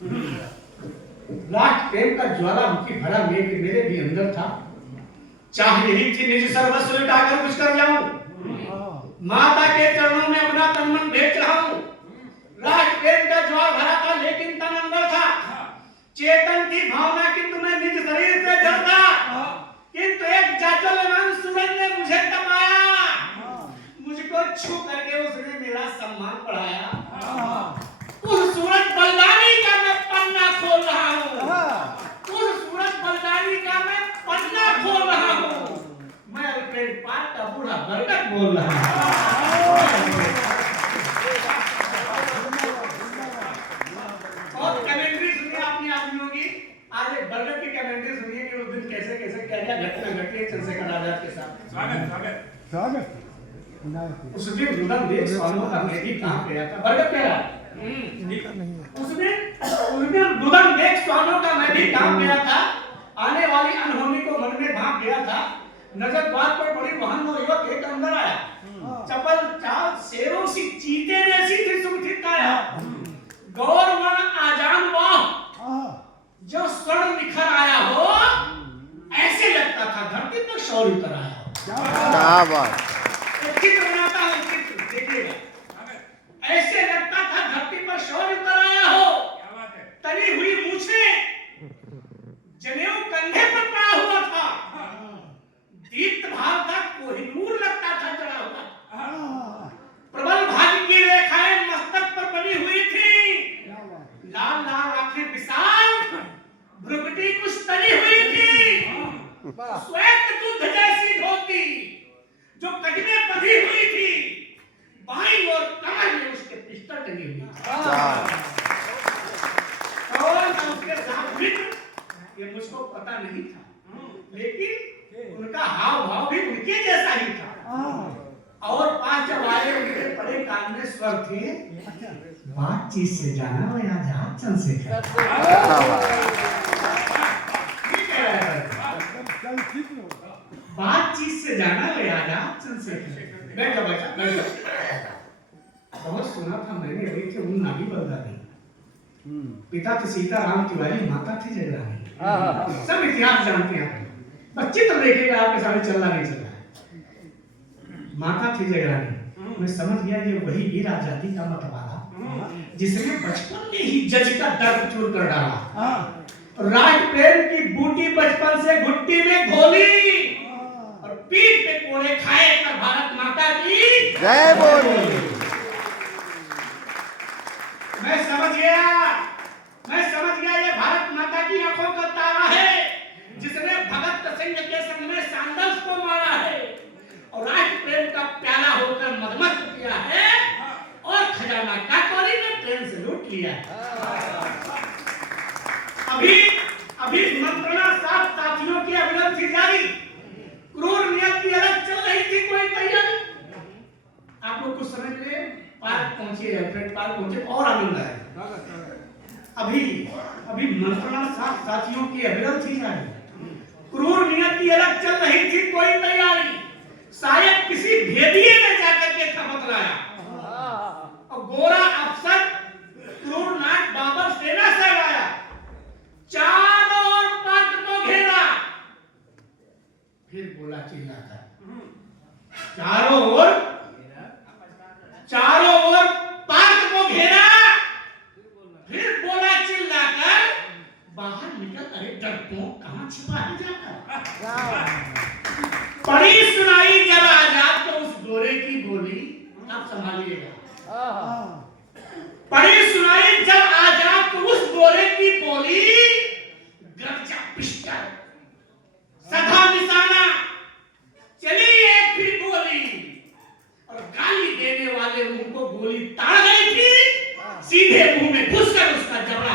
राष्ट्र प्रेम का ज्वालामुखी भरा मेरे भी अंदर था। चाह यही थी निज सर्वस्व लुटाकर कुछ कर जाऊं, माता के चरणों में अपना तन मन बेच रहा हूं। राष्ट्र प्रेम का ज्वाला भरा था लेकिन तन अंदर था। चेतन की भावना किंतु मैं निज शरीर से जलता, किंतु एक जाजलमान सूरज ने मुझे तपाया। मुझको छू करके उसने मेरा सम्मान बढ़ाया। उस सूरज बलिदानी का मैं पन्ना खोल रहा हूँ। उस सूरज बलिदानी का मैं पन्ना खोल रहा हूँ। मैं अल्फ्रेड पार्क का बूढ़ा बरगद बोल रहा हूँ। और कमेंट्री सुनिए अपनी आदमियों की। आज एक बरगद की कमेंट्री सुनिए कि उस दिन कैसे कैसे क्या क्या घटना घटी है चंद्रशेखर आजाद के साथ। स्वागत। उस दिन रुदन देश स्वामी का भी काम किया था। बरगद कह रहा उसने रुदन देश स्वामी का मैं भी काम किया था। आने वाली अनहोनी को मन में भांप गया था। नजर बात पर पड़ी, वहां वो युवक एक अंदर आया। चपल चाल शेरों सी चीते जैसी थी सुगठित काया। गौरवन आजान वाह जो स्वर्ण निखर आया हो, ऐसे लगता था धरती पर शौर्य उतर आया हो। क्या बात। चित्र बनाता हूं, चित्र देखिएगा। ऐसे लगता था धरती पर शौर्य उतर आया हो। तनी हुई मूछें, जनेऊ कंधे पर पड़ा हुआ था। दीप्त भाव का कोहिनूर लगता था जड़ा हुआ। प्रबल भाग्य की रेखाएं मस्तक पर बनी हुई थी। लाल लाल आंखें विशाल, भ्रुकुटी कुछ तली हुई थी। श्वेत दूध जैसी धोती जो कटने बंधी हुई थी। बाईं ओर कमर में उसके पिस्टल टंगी हुई थी। और उसके साथ मित्र, ये मुझको पता नहीं था, लेकिन उनका हाव भाव भी उनके जैसा ही था। और पांच जब आए, उनके बड़े कान में स्वर थे, बातचीत से जाना मैं आजाद चंद्रशेखर। बातचीत से जाना मैं आजाद चंद्रशेखर। बैठो बैठो बैठो। बहुत सुना था मैंने अभी थे उन नागी बलदानी। पिता थे सीताराम तिवारी, माता थी जगरानी। सब इतिहास जानते हैं। बच्चे तो देखेगा आपके सामने चलना नहीं चल रहा है। माता थी जगरानी। मैं समझ गया ये वही वीर आजादी का मतवाला जिसने बचपन में ही जज का दर्द चूर कर डाला। राष्ट्र प्रेम की बूटी बचपन से घुट्टी में घोली और पीठ पे कोड़े खाए पर भारत माता की जय बोली। मैं समझ गया ये भारत माता की आंखों का तारा है जिसने भगत सिंह के संग में सांडल्स को मारा है और राष्ट्र प्रेम का प्याला होकर मदमस्त किया है और खजाना काकोरी में ट्रेन से लूट लिया है। अभी मंत्रणा सात साथियों की अभिनव थी जारी। क्रूर नियत की अलग चल रही थी कोई तैयारी। आप लोग कुछ समय के लिए पार्क पहुंचे, अल्फ्रेड पार्क पहुंचे और आनंद आया। अभी मंत्रणा सात साथियों की अभिनव थी जारी। क्रूर नियत की अलग चल रही थी कोई तैयारी। शायद किसी भेदिये ने जाकर के खबर लाया और गोरा अफसर क्रूरनाथ बाबर सेना से आया। चारों ओर पार्क को घेरा, फिर बोला चिल्लाकर, चारों ओर पार्क को घेरा, फिर बोला चिल्लाकर, बाहर निकल, अरे डरपोक कहां छिपा है जाकर। पड़ी सुनाई जब आजाद तो उस गोरे की बोली, आप संभालिएगा। पड़ी सुनाई जब आजाद तो उस गोरे की बोली, गर्जा पिस्टल, सधा निशाना, चली एक फिर गोली और गाली देने वाले मुंह को गोली ताड़ गई थी। सीधे मुंह में घुसकर उसका जबड़ा